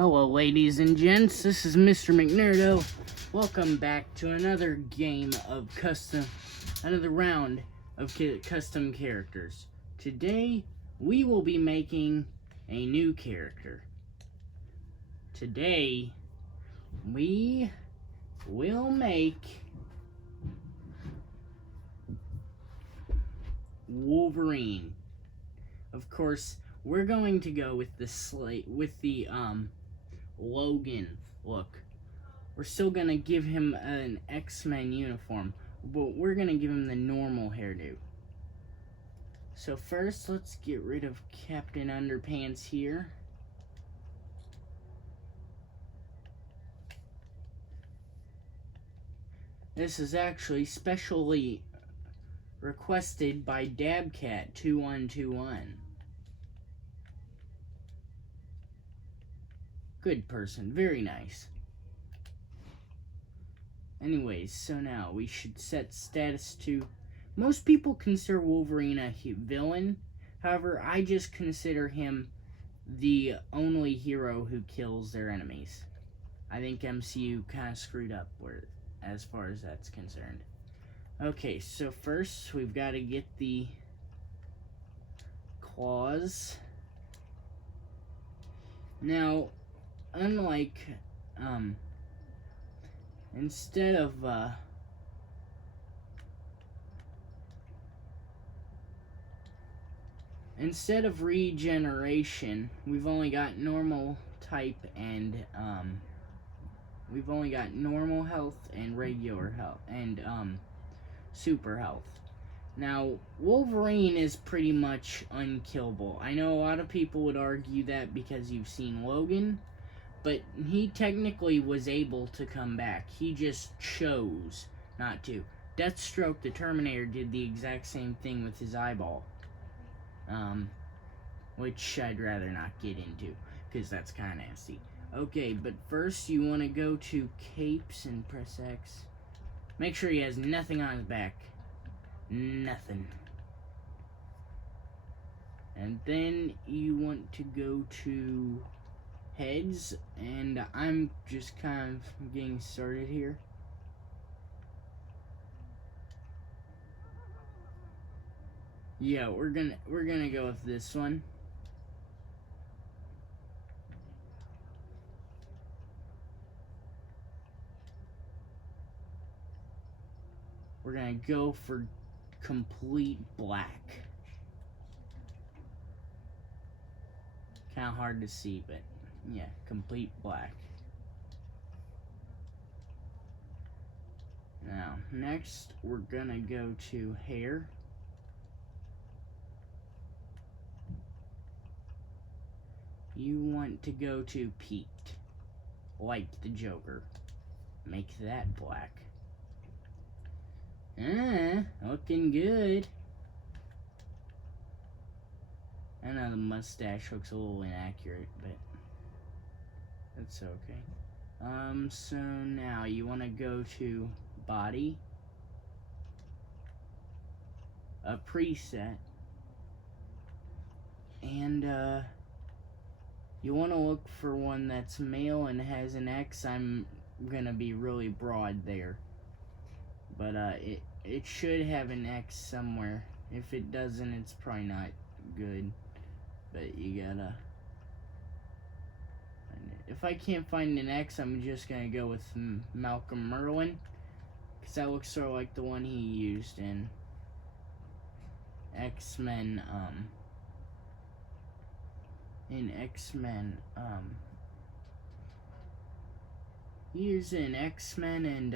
Hello ladies and gents, this is Mr.McNerdo. Welcome back to another game of another round of custom characters. Today, we will be making a new character. Today, we will make Wolverine. Of course, we're going to go with the Logan look. We're still gonna give him an X-Men uniform, but we're gonna give him the normal hairdo. So first, let's get rid of Captain Underpants here. This is actually specially requested by Dabcat2121. Good person, very nice. Anyways, so now we should set status to... Most people consider Wolverine a villain. However, I just consider him the only hero who kills their enemies. I think MCU kind of screwed up as far as that's concerned. Okay, so first we've got to get the claws. Now, unlike, instead of regeneration, we've only got normal type and, we've only got normal health and regular health and, super health. Now, Wolverine is pretty much unkillable. I know a lot of people would argue that because you've seen Logan, but he technically was able to come back. He just chose not to. Deathstroke the Terminator did the exact same thing with his eyeball. Which I'd rather not get into, because that's kind of nasty. Okay, but first you want to go to Capes and press X. Make sure he has nothing on his back. Nothing. And then you want to go to heads, and I'm just kind of getting started here. Yeah, we're gonna go with this one. We're gonna go for complete black. Kind of hard to see, but yeah, complete black. Now, next we're gonna go to hair. You want to go to peaked, like the Joker. Make that black. Looking good. I know the mustache looks a little inaccurate, but that's okay. So now you want to go to body, a preset, and you want to look for one that's male and has an X. I'm gonna be really broad there, but it should have an X somewhere. If it doesn't, it's probably not good. But you gotta find it. If I can't find an X, I'm just gonna go with Malcolm Merlin, because that looks sort of like the one he used in X-Men. He used in X-Men and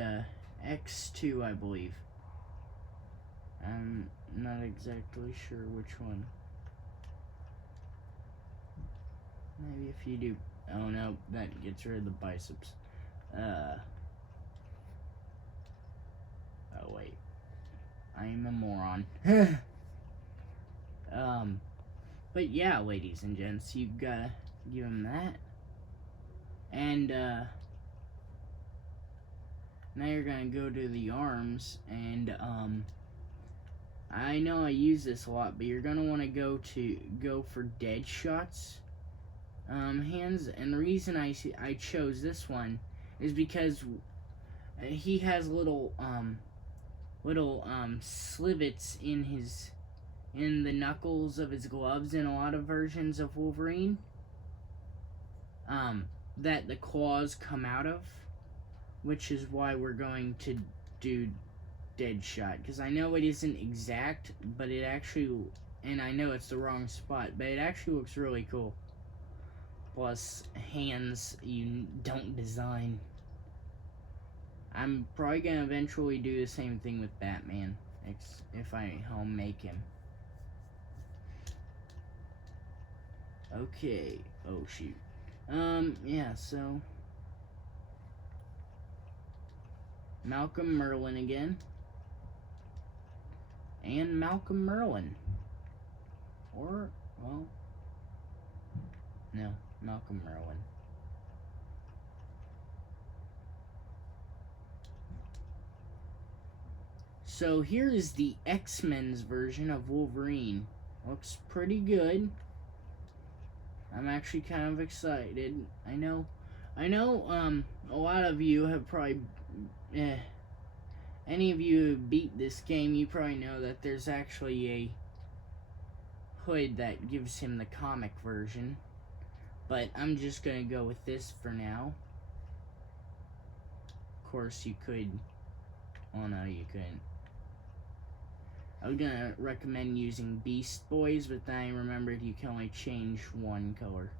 X2, I believe. I'm not exactly sure which one. Maybe if you do... Oh no, that gets rid of the biceps. Oh wait. I'm a moron. But yeah, ladies and gents, you gotta give him that. And, now you're gonna go to the arms, and, I know I use this a lot, but you're gonna want to go for dead shots. hands, and the reason I chose this one is because he has little slivets in the knuckles of his gloves in a lot of versions of Wolverine, that the claws come out of, which is why we're going to do Deadshot, because I know it isn't exact, but it actually, and I know it's the wrong spot, but it actually looks really cool. Plus, hands you don't design. I'm probably going to eventually do the same thing with Batman, if I home make him. Okay. Oh, shoot. Yeah, so... Malcolm Merlyn again. And Malcolm Merlyn. Or, well... No, Malcolm Merlyn. So here is the X-Men's version of Wolverine. Looks pretty good. I'm actually kind of excited. I know, a lot of you have probably, any of you who beat this game, you probably know that there's actually a hood that gives him the comic version. But I'm just gonna go with this for now. Of course, you could, oh no, you couldn't. I was gonna recommend using Beast Boys, but then I remembered you can only change one color.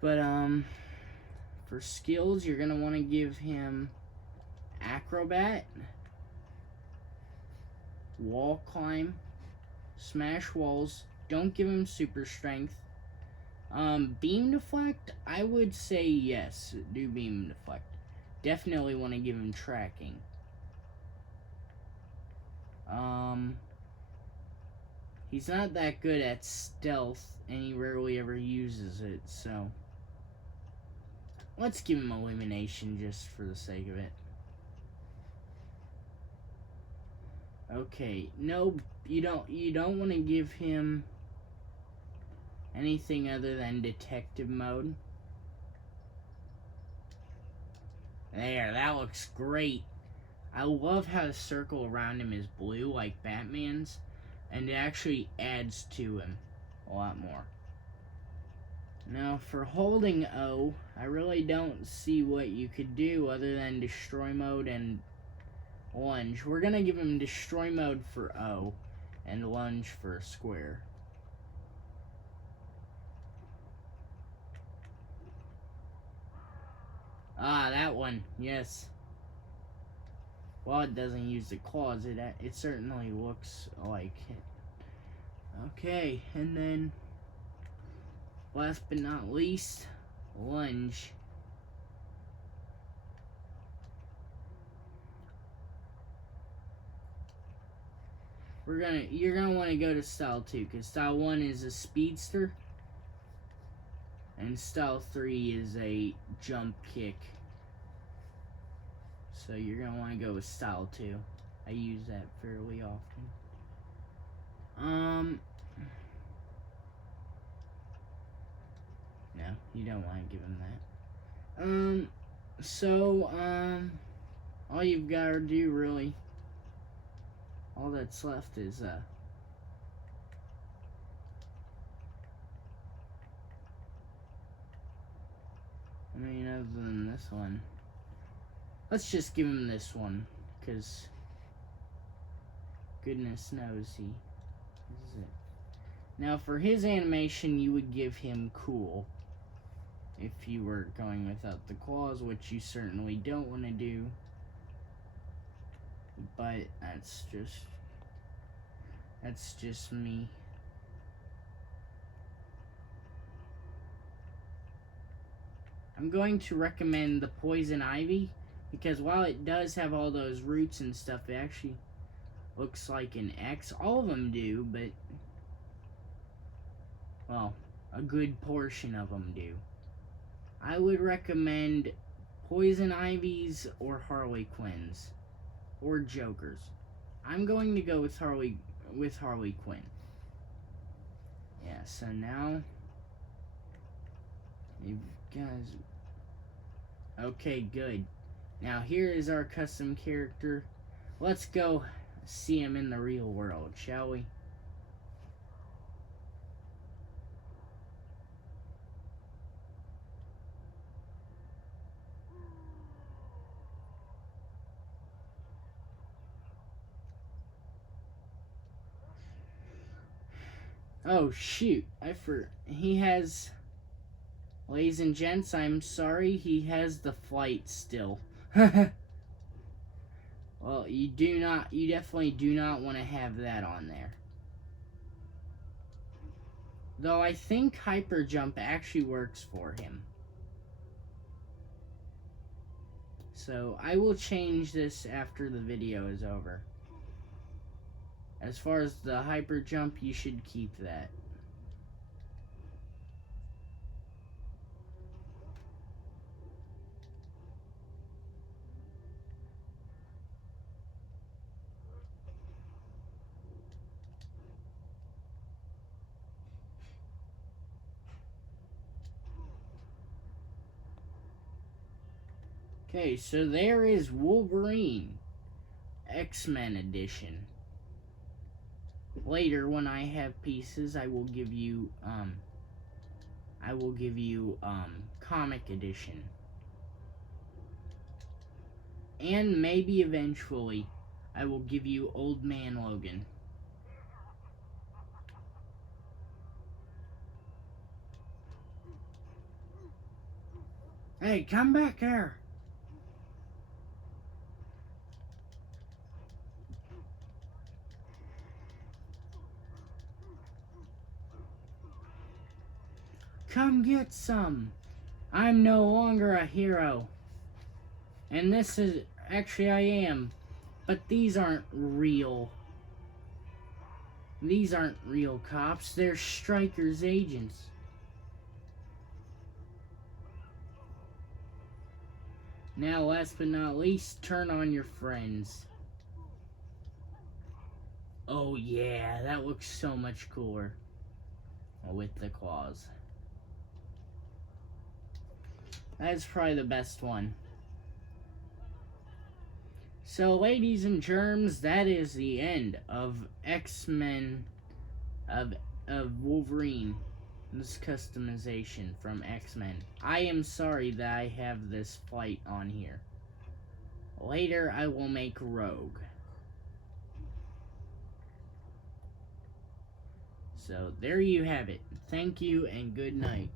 But, for skills, you're gonna want to give him Acrobat, Wall Climb, Smash Walls. Don't give him Super Strength. Beam Deflect, I would say yes, do Beam Deflect. Definitely want to give him Tracking. He's not that good at stealth, and he rarely ever uses it, so let's give him Illumination just for the sake of it. Okay, no, you don't want to give him anything other than Detective Mode. There, that looks great. I love how the circle around him is blue like Batman's, and it actually adds to him a lot more. Now, for holding O, I really don't see what you could do other than Destroy Mode and Lunge. We're going to give him Destroy Mode for O and Lunge for Square. Ah, that one, yes. While it doesn't use the claws, it certainly looks like it. Okay, and then last but not least, Lunge. You're gonna want to go to Style 2, because Style 1 is a speedster, and Style 3 is a jump kick. So you're going to want to go with Style 2. I use that fairly often. No, you don't want to give him that. All you've got to do, really, all that's left is, I mean, other than this one, let's just give him this one, because goodness knows this is it. Now, for his animation, you would give him Cool. If you were going without the claws, which you certainly don't want to do. But that's just me. I'm going to recommend the Poison Ivy, because while it does have all those roots and stuff, it actually looks like an X. All of them do, but, well, a good portion of them do. I would recommend Poison Ivy's or Harley Quinn's, or Joker's. I'm going to go with Harley Quinn. Yeah, so now Guys. Okay, good. Now here is our custom character. Let's go see him in the real world, shall we? Oh shoot, he has, ladies and gents, I'm sorry, he has the flight still. Well, you definitely do not want to have that on there. Though I think hyper jump actually works for him. So I will change this after the video is over. As far as the hyper jump, you should keep that. Okay, so there is Wolverine, X-Men edition. Later, when I have pieces, I will give you comic edition. And maybe eventually, I will give you Old Man Logan. Hey, come back here! Come get some! I'm no longer a hero. And this is... Actually, I am. But these aren't real. These aren't real cops. They're Stryker's agents. Now, last but not least, turn on your friends. Oh yeah, that looks so much cooler. With the claws. That's probably the best one. So, ladies and germs, that is the end of X-Men, of Wolverine. This customization from X-Men. I am sorry that I have this fight on here. Later, I will make Rogue. So, there you have it. Thank you and good night.